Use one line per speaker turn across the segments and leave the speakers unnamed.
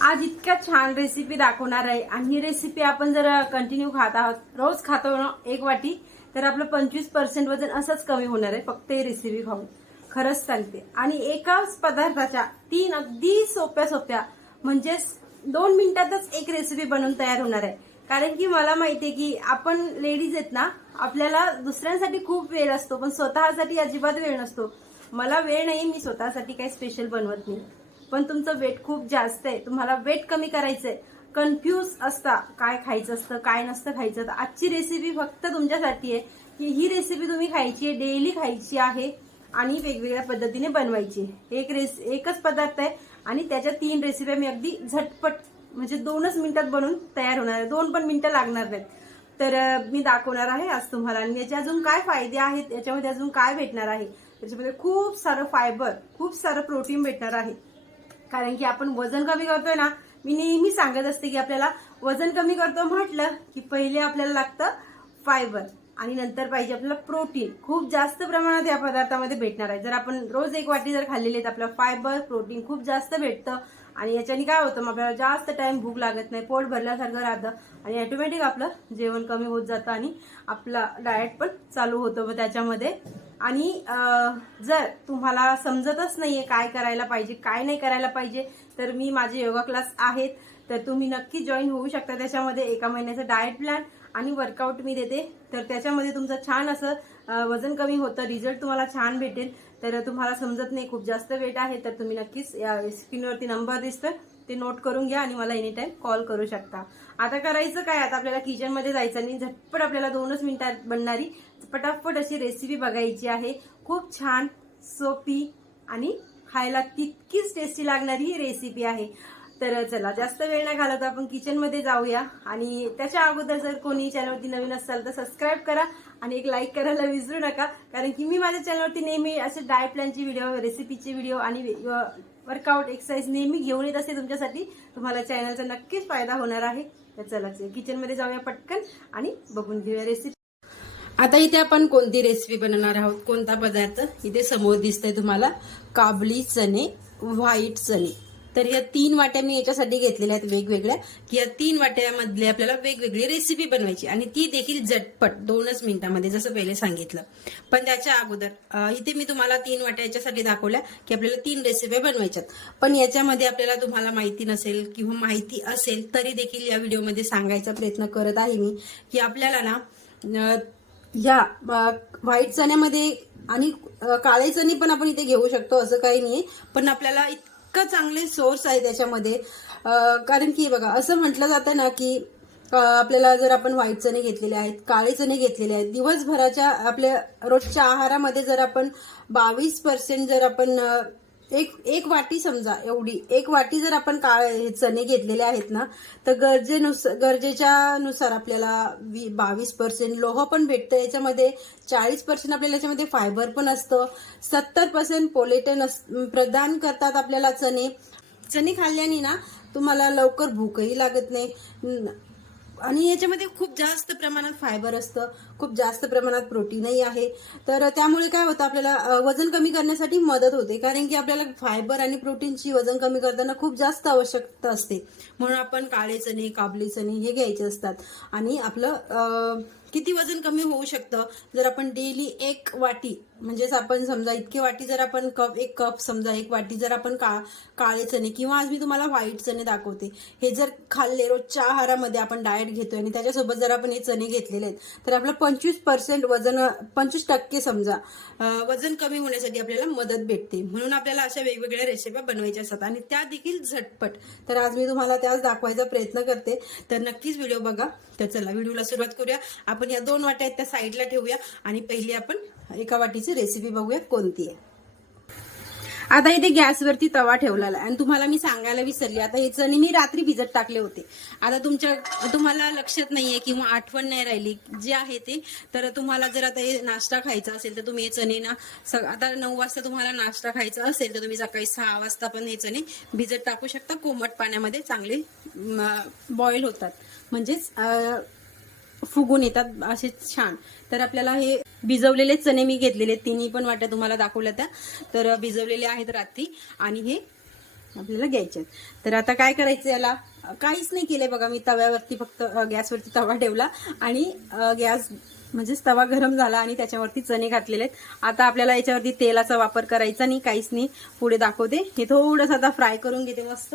आज इतक्या छान रेसिपी दाखवणार आहे. आणि ही रेसिपी आपण जर कंटिन्यू खात आहोत रोज खातो ना एक वाटी तर आपलं पंचवीस पर्सेंट वजन असंच कमी होणार आहे. फक्त ही रेसिपी खाऊन. खरंच सांगते. आणि एकाच पदार्थाच्या तीन अगदी सोप्या सोप्या म्हणजेच दोन मिनिटातच एक रेसिपी बनवून तयार होणार आहे. कारण की मला माहिती आहे की आपण लेडीज आहेत ना आपल्याला दुसऱ्यांसाठी खूप वेळ असतो पण स्वतःसाठी अजिबात वेळ नसतो. मला वेळ नाही मी स्वतःसाठी काही स्पेशल बनवत नाही. पण तुमचं वेट खूप जास्त आहे. तुम्हाला वेट कमी करायचंय. कन्फ्यूज असता. काय खायचं असतं काय नसतं खायचं तर आजची रेसिपी फक्त तुमच्यासाठी आहे की ही रेसिपी तुम्ही खायची आहे डेली खायची आहे आणि वेगवेगळ्या पद्धतीने बनवायची आहे. एक रेस एकच पदार्थ आहे आणि त्याच्या तीन रेसिपी मी अगदी झटपट म्हणजे दोनच मिनिटात बनवून तयार होणार आहे. दोन पण मिनिटं लागणार नाहीत. तर मी दाखवणार आहे आज तुम्हाला. आणि याचे अजून काय फायदे आहेत? याच्यामध्ये अजून काय भेटणार आहे? त्याच्यामध्ये खूप सारं फायबर खूप सारं प्रोटीन भेटणार आहे. कारण की आपण वजन कमी करतोय ना मी नेहमी सांगत असते की आपल्याला वजन कमी करतो म्हटलं की पहिले आपल्याला लागतं फायबर आणि नंतर पाहिजे आपल्याला प्रोटीन खूप जास्त प्रमाणात या पदार्थामध्ये भेटणार आहे. जर आपण रोज एक वाटी जर खाल्लेली आहेत आपलं फायबर प्रोटीन खूप जास्त भेटतं आणि याच्याने काय होतं? मग आपल्याला जास्त टाइम भूक लागत नाही पोट भरल्यासारखं राहतं आणि ऑटोमॅटिक आपलं जेवण कमी होत जातं आणि आपला डाएट पण चालू होतं. मग त्याच्यामध्ये आणि जर तुम्हाला समजतच नाहीये काय करायला पाहिजे काय नाही करायला पाहिजे तर मी माझे योगा क्लास आहेत तर तुम्ही नक्की जॉईन होऊ शकता. त्याच्यामध्ये एका महिन्याचं डाएट प्लॅन आणि वर्कआउट मी देते. तर त्याच्यामध्ये तुमचं छान असं वजन कमी होतं रिझल्ट तुम्हाला छान भेटेल. तर तुम्हाला समजत नाही खूप जास्त वेट आहे तर तुम्ही नक्कीच या स्क्रीनवरती नंबर दिसतं ते नोट करून घ्या आणि मला एनी टाईम कॉल करू शकता. आता करायचं काय? आता आपल्याला किचनमध्ये जायचं आणि झटपट आपल्याला दोनच मिनिटात बनणारी पटापट अशी रेसिपी बघायची आहे. खूप छान सोपी आणि खायला तितकीच टेस्टी लागणारी ही रेसिपी आहे. तर चला जास्त वेळ नाही घालत आपण किचनमध्ये जाऊया. आणि त्याच्या अगोदर जर कोणी चॅनलवरती नवीन असाल तर सबस्क्राईब करा आणि एक लाईक करायला विसरू नका. कारण की मी माझ्या चॅनलवरती नेहमी असे डायट प्लॅनचे व्हिडिओ रेसिपीचे व्हिडिओ आणि वर्कआउट एक्सरसाइज नेहमी घेऊन येत असते तुमच्यासाठी. तुम्हाला चॅनलचा नक्कीच फायदा होणार आहे. तर चला किचनमध्ये जाऊया पटकन आणि बघून घेऊया रेसिपी आता इथे आपण कोणती रेसिपी बनवणार आहोत? कोणता पदार्थ? इथे समोर दिसतंय तुम्हाला काबली चणे व्हाईट चणे. तर या तीन वाट्या मी याच्यासाठी घेतलेल्या आहेत वेगवेगळ्या की या तीन वाट्यामधले आपल्याला वेगवेगळी रेसिपी बनवायची. आणि ती देखील झटपट दोनच मिनिटांमध्ये जसं पहिले सांगितलं. पण त्याच्या अगोदर इथे मी तुम्हाला तीन वाट्या याच्यासाठी दाखवल्या की आपल्याला तीन रेसिपी बनवायच्यात. पण याच्यामध्ये आपल्याला तुम्हाला माहिती नसेल किंवा माहिती असेल तरी देखील या व्हिडिओमध्ये सांगायचा प्रयत्न करत आहे मी की आपल्याला ना या व्हाईट चण्यामध्ये आणि काळे चणे पण आपण इथे घेऊ शकतो असं काही नाही पण आपल्याला इतकं चांगले सोर्स आहे त्याच्यामध्ये. कारण की बघा असं म्हटलं जातं ना की आपल्याला जर आपण व्हाईट चणे घेतलेले आहेत काळे चणे घेतलेले आहेत दिवसभराच्या आपल्या रोजच्या आहारामध्ये जर आपण बावीस पर्सेंट जर आपण एक एक वाटी समजा एवढी एक वाटी जर आपण काळ चणे घेतलेले आहेत ना तर गरजेनुसार गरजेच्या नुसार आपल्याला वी- बावीस पर्सेंट लोह पण भेटतं. याच्यामध्ये चाळीस पर्सेंट आपल्याला याच्यामध्ये फायबर पण असतं. सत्तर पर्सेंट पोलेटन प्रदान करतात आपल्याला चणे. चणे खाल्ल्याने ना तुम्हाला लवकर भूकही लागत नाही. आणि याच्यामध्ये खूप जास्त प्रमाणात फायबर असतं खूप जास्त प्रमाणात प्रोटीनही आहे. तर त्यामुळे काय होतं आपल्याला वजन कमी करण्यासाठी मदत होते. कारण की आपल्याला फायबर आणि प्रोटीनची वजन कमी करताना खूप जास्त आवश्यकता असते. म्हणून आपण काळे चणे काबली चणे हे घ्यायचे असतात. आणि आपलं किती वजन कमी होऊ शकतं? जर आपण डेली एक वाटी म्हणजेच आपण समजा इतके वाटी जर आपण कप एक कप समजा एक वाटी जर आपण का काळे चणे किंवा आज मी तुम्हाला व्हाईट चणे दाखवते. हे जर खाल्ले रोजच्या आहारामध्ये आपण डाएट घेतोय आणि त्याच्यासोबत जर आपण हे चणे घेतलेले आहेत तर आपलं पंचवीस पर्सेंट वजन पंचवीस टक्के समजा वजन कमी होण्यासाठी आपल्याला मदत भेटते. म्हणून आपल्याला अशा वेगवेगळ्या रेसिपी बनवायच्या असतात. आणि त्या देखील झटपट. तर आज मी तुम्हाला त्याच दाखवायचा प्रयत्न करते. तर नक्कीच व्हिडिओ बघा. तर चला व्हिडिओला सुरुवात करूया. आपण या दोन वाट्या आहेत त्या साईडला ठेवूया आणि पहिली आपण एका वाटीची रेसिपी बघूया कोणती आहे. आता इथे गॅसवरती तवा ठेवलेला आहे. आणि तुम्हाला मी सांगायला विसरली. आता हे चणे मी रात्री भिजत टाकले होते. आता तुमच्या तुम्हाला लक्षात नाहीये किंवा आठवण नाही राहिली. जे आहे ते. तर तुम्हाला जर आता हे नाश्ता खायचा असेल तर तुम्ही हे चणे ना सग आता नऊ वाजता तुम्हाला नाश्ता खायचा असेल तर तुम्ही सकाळी सहा वाजता पण हे चणे भिजत टाकू शकता. कोमट पाण्यामध्ये चांगले बॉईल होतात. म्हणजेच फुगून येतात असे छान. तर आपल्याला हे भिजवलेले चणे मी घेतलेले तिन्ही पण वाट्या तुम्हाला दाखवल्या त्या. तर भिजवलेले आहेत रात्री आणि हे आपल्याला घ्यायचे आहेत. तर आता काय करायचं याला? काहीच नाही केलंय बघा मी तव्यावरती फक्त गॅसवरती तवा ठेवला आणि गॅस म्हणजेच तवा गरम झाला आणि त्याच्यावरती चणे घातलेले आहेत. आता आपल्याला याच्यावरती तेलाचा वापर करायचा नाही काहीच नाही. पुढे दाखवते. हे थोडंसं आता फ्राय करून घेते मस्त.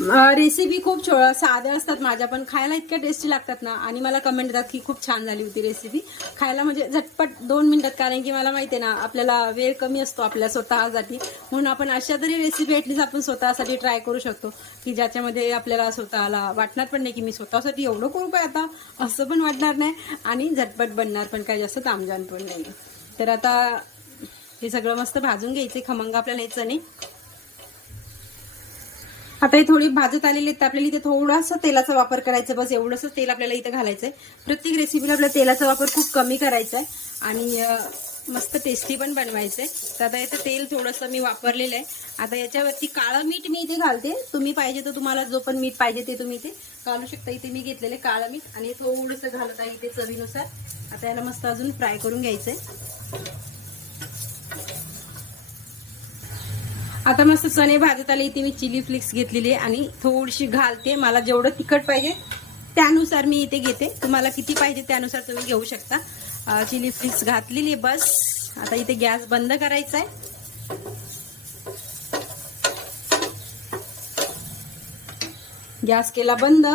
रेसिपी खूप छो साध्या असतात माझ्या पण खायला इतक्या टेस्टी लागतात ना. आणि मला कमेंट येतात की खूप छान झाली होती रेसिपी खायला म्हणजे झटपट दोन मिनटात कारण की मला माहिती आहे ना आपल्याला वेळ कमी असतो आपल्या स्वतःसाठी. म्हणून आपण अशा तरी रेसिपी ॲटलीस्ट आपण स्वतःसाठी ट्राय करू शकतो की ज्याच्यामध्ये आपल्याला स्वतःला वाटणार पण नाही की मी स्वतःसाठी एवढं करू काय आता? असं पण वाटणार नाही. आणि झटपट बनणार पण काय जास्त तामजान पण नाही. तर आता हे सगळं मस्त भाजून घ्यायचे खमंग आपल्याला यायचं नाही. आता हे थोडी भाजत आलेली आहेत तर आपल्याला इथे थोडासा तेलाचा वापर करायचा. बस एवढंसं तेल आपल्याला इथे घालायचं आहे प्रत्येक रेसिपीला आपल्याला तेलाचा वापर खूप कमी करायचा आहे आणि मस्त टेस्टी पण बनवायचं आहे तर आता याचं तेल थोडंसं मी वापरलेलं आहे. आता याच्यावरती काळं मीठ मी इथे घालते. तुम्ही पाहिजे तर तुम्हाला जो पण मीठ पाहिजे ते तुम्ही इथे घालू शकता. इथे मी घेतलेले काळं मीठ. आणि थोडंसं घालत आहे इथे चवीनुसार. आता याला मस्त अजून फ्राय करून घ्यायचं आहे आता मस्त चणे भाजत आले. इथे मी चिली फ्लिक्स घेतलेली आहे आणि थोडीशी घालते. मला जेवढं तिखट पाहिजे त्यानुसार मी इथे घेते. तुम्हाला किती पाहिजे त्यानुसार तुम्ही घेऊ शकता. चिली फ्लिक्स घातलेली आहे बस. आता इथे गॅस बंद करायचा आहे. गॅस केला बंद.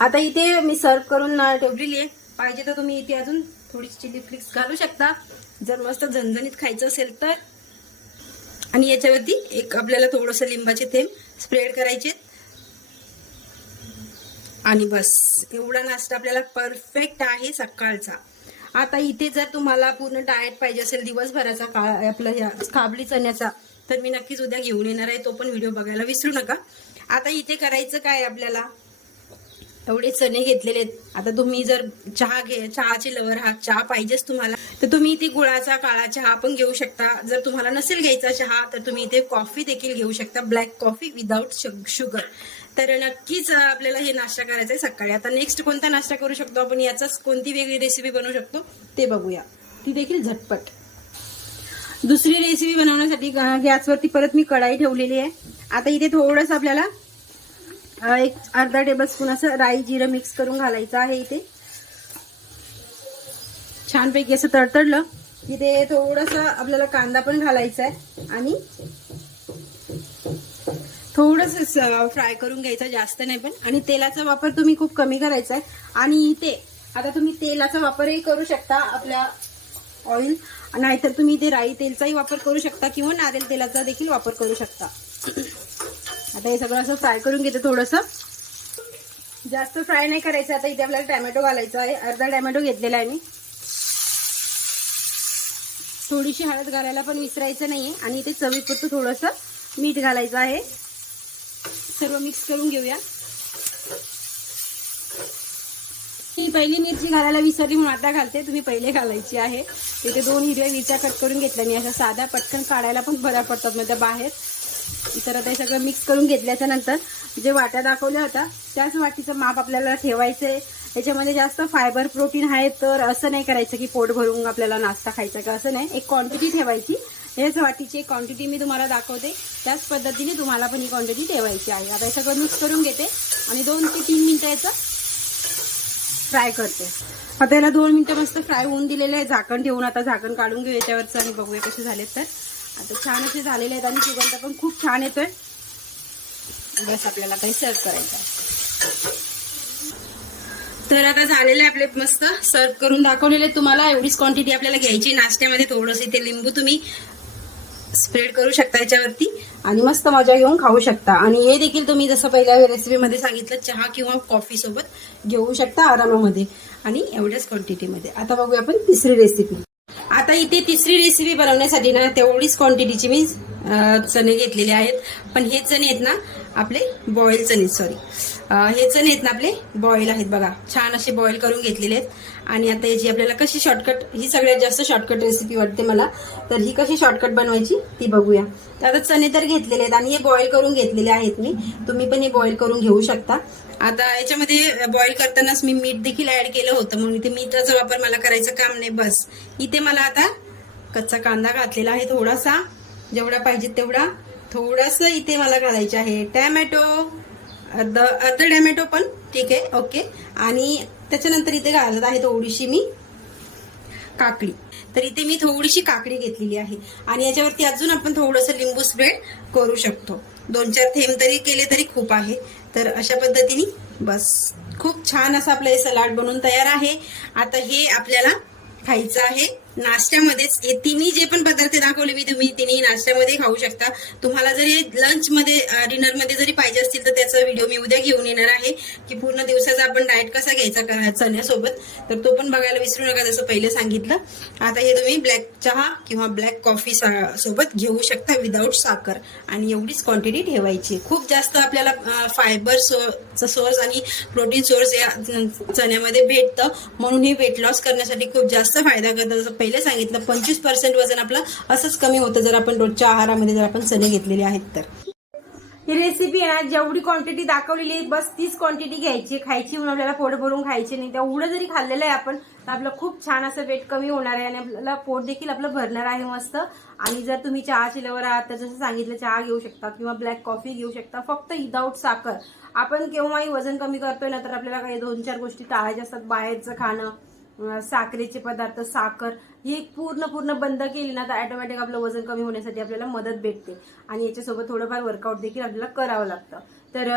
आता इथे मी सर्व करून ठेवलेली आहे. पाहिजे तर तुम्ही इथे अजून थोडी चिली फ्लिक्स घालू शकता. जर मस्त झणझणीत खायचं असेल तर. आणि याच्यावरती एक आपल्याला थोडंसं लिंबाचे थेंब स्प्रेड करायचे आणि बस एवढा नाश्ता आपल्याला परफेक्ट आहे सकाळचा. आता इथे जर तुम्हाला पूर्ण डाएट पाहिजे असेल दिवसभराचा काळ आपला या काबली चण्याचा तर मी नक्कीच उद्या घेऊन येणार आहे. तो पण व्हिडिओ बघायला विसरू नका. आता इथे करायचं काय आपल्याला? एवढे चणे घेतलेले आहेत. आता तुम्ही जर चहा घे चहाचे लवर आहात चहा पाहिजेच तुम्हाला. तर तुम्ही इथे गुळाचा काळा चहा पण घेऊ शकता. जर तुम्हाला नसेल घ्यायचा चहा तर तुम्ही इथे कॉफी देखील घेऊ शकता. ब्लॅक कॉफी विदाऊट शुगर तर नक्कीच आपल्याला हे नाश्ता करायचा आहे सकाळी. आता नेक्स्ट कोणता नाश्ता करू शकतो आपण? याचाच कोणती वेगळी रेसिपी बनवू शकतो? ते बघूया. ती देखील झटपट. दुसरी रेसिपी बनवण्यासाठी गॅसवरती परत मी कढाई ठेवलेली आहे. आता इथे थोडंसं आपल्याला एक अर्धा टेबलस्पून असं राई जिरं मिक्स करून घालायचं आहे इथे. छानपैकी असं तडतडलं. की ते थोडंसं आपल्याला कांदा पण घालायचा आहे आणि थोडस फ्राय करून घ्यायचा जास्त नाही पण. आणि तेलाचा वापर तुम्ही खूप कमी करायचा आहे. आणि इथे आता तुम्ही तेलाचा वापरही करू शकता आपल्या ऑइल नाहीतर तुम्ही इथे राई तेलचाही वापर करू शकता किंवा नारेल तेलाचा देखील वापर करू शकता. आता हे सगळं असं फ्राय करून घेते थोडंसं. जास्त फ्राय नाही करायचं आता इथे आपल्याला टॅमॅटो घालायचा आहे. अर्धा टॅमॅटो घेतलेला आहे मी. थोडीशी हळद घालायला पण विसरायचं नाहीये. आणि इथे चवीपुरतं थोडंसं मीठ घालायचं आहे. सर्व मिक्स करून घेऊया. मी पहिली मिरची घालायला विसरली म्हणून आता घालते. तुम्ही पहिले घालायची आहे. इथे दोन हिरव्या मिरच्या कट करून घेतल्या. मी अशा साध्या पटकन काढायला पण बऱ्या पडतात. म्हणजे बाहेर तर आता हे सगळं मिक्स करून घेतल्याच्या नंतर जे वाट्या दाखवल्या होत्या त्याच वाटीचं माप आपल्याला ठेवायचं. आहे याच्यामध्ये जास्त फायबर प्रोटीन आहे तर असं नाही करायचं की पोट भरून आपल्याला नाश्ता खायचा का असं नाही. एक क्वांटिटी ठेवायची. हेच वाटीची एक क्वांटिटी मी तुम्हाला दाखवते. त्याच पद्धतीने तुम्हाला पण ही क्वांटिटी ठेवायची आहे. आता हे सगळं मिक्स करून घेते आणि दोन ते तीन मिनटं याचं फ्राय करते. आता याला दोन मिनटं मस्त फ्राय होऊन दिलेले आहे. झाकण ठेवून आता झाकण काढून घेऊ याच्यावरचं आणि बघूया कसे झालेत तर. आता छान असे झालेले आहेत आणि सुगंध पण खूप छान येतोय. बस आपल्याला काही सर्व करायचं तर आता झालेले आपले मस्त सर्व करून दाखवलेले तुम्हाला. एवढीच क्वांटिटी आपल्याला घ्यायची नाश्त्यामध्ये थोडंसं ते लिंबू तुम्ही स्प्रेड करू शकता याच्यावरती. आणि मस्त मजा घेऊन खाऊ शकता. आणि हे देखील तुम्ही जसं पहिल्या रेसिपीमध्ये सांगितलं चहा किंवा कॉफी सोबत घेऊ शकता आरामामध्ये. आणि एवढ्याच क्वांटिटीमध्ये आता बघूया आपण तिसरी रेसिपी आता इथे तिसरी रेसिपी बनवण्यासाठी ना तेवढीच क्वांटिटीची मी चणे घेतलेले आहेत. पण हे चणे आहेत ना आपले बॉईल चणे सॉरी हे चणे आहेत ना आपले बॉईल आहेत बघा. छान असे बॉईल करून घेतलेले आहेत. आणि आता याची आपल्याला कशी शॉर्टकट ही सगळ्यात जास्त शॉर्टकट रेसिपी वाटते मला. तर ही कशी शॉर्टकट बनवायची ती बघूया. तर आता चणे तर घेतलेले आहेत आणि हे बॉईल करून घेतलेले आहेत मी. तुम्ही पण हे बॉईल करून घेऊ शकता. आता याच्यामध्ये बॉईल करतानाच मी मीठ देखील ऍड केलं होतं. म्हणून इथे मीठाचा वापर मला करायचं काम नाही. बस. इथे मला आता कच्चा कांदा घातलेला आहे थोडासा. जेवढा पाहिजे तेवढा. थोडस इथे मला घालायचे आहे. टॅमॅटो अर्ध अर्ध टॅमॅटो पण. ठीक आहे. ओके. आणि त्याच्यानंतर इथे घालत आहे थोडीशी मी काकडी. तर इथे मी थोडीशी काकडी घेतलेली आहे. आणि याच्यावरती अजून आपण थोडंसं लिंबू स्प्रेड करू शकतो. दोन चार थेंब तरी केले तरी खूप आहे. तर अशा पद्धतीने बस. खूप छान असं आपलं हे सलाड बनवून तयार आहे. आता हे आपल्याला खायचं आहे. नाश्त्यामध्येच हे तिन्ही जे पण पदार्थ दाखवले मी तुम्ही तिन्ही नाश्त्यामध्ये खाऊ शकता. तुम्हाला जरी लंचमध्ये डिनरमध्ये जरी पाहिजे असतील तर त्याचा व्हिडिओ मी उद्या घेऊन येणार आहे की पूर्ण दिवसाचा आपण डाएट कसा घ्यायचा क- चण्यासोबत तर तो पण बघायला विसरू नका जसं पहिले सांगितलं. आता हे तुम्ही ब्लॅक चहा किंवा ब्लॅक कॉफी सोबत घेऊ शकता विदाऊट साखर. आणि एवढीच क्वांटिटी ठेवायची. खूप जास्त आपल्याला फायबर सोर्स आणि प्रोटीन सोर्स या चण्यामध्ये भेटतं. म्हणून हे वेट लॉस करण्यासाठी खूप जास्त फायदा करतं. जसं पहिले सांगितलं पंचवीस पर्सेंट वजन आपलं असंच कमी होतं जर आपण रोजच्या आहारामध्ये जर आपण चणे घेतलेले आहेत तर. ही रेसिपी आहे ना जेवढी क्वांटिटी दाखवलेली आहे बस तीच क्वांटिटी घ्यायची खायची म्हणून आपल्याला पोट भरून खायची नाही. तेवढं जरी खाल्लेलं आहे आपण तर आपलं खूप छान असं वेट कमी होणार आहे आणि आपल्याला पोट देखील आपलं भरणार आहे मस्त. आणि जर तुम्ही चहाची लवर आहात तर जसं सांगितलं चहा घेऊ शकता किंवा ब्लॅक कॉफी घेऊ शकता फक्त विदाऊट साखर. आपण केव्हाही वजन कमी करतोय ना तर आपल्याला काही दोन चार गोष्टी टाळायच्या असतात बाहेरचं खाणं साखरेचे पदार्थ साखर ही पूर्ण पूर्ण बंद केली ना तर ऑटोमॅटिक आपलं वजन कमी होण्यासाठी आपल्याला मदत भेटते. आणि याच्यासोबत थोडंफार वर्कआउट देखील आपल्याला करावं लागतं. तर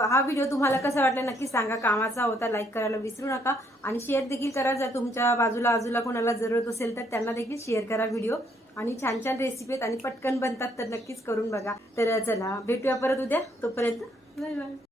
हा व्हिडिओ तुम्हाला कसा वाटला नक्की सांगा. कामाचा होता लाईक करायला विसरू नका. आणि शेअर देखील करा. जर तुमच्या बाजूला बाजूला कोणाला जरूरत असेल तर त्यांना देखील शेअर करा व्हिडिओ आणि छान छान रेसिपी आहेत आणि पटकन बनतात तर नक्कीच करून बघा. तर चला भेटूया परत उद्या. तोपर्यंत बाय बाय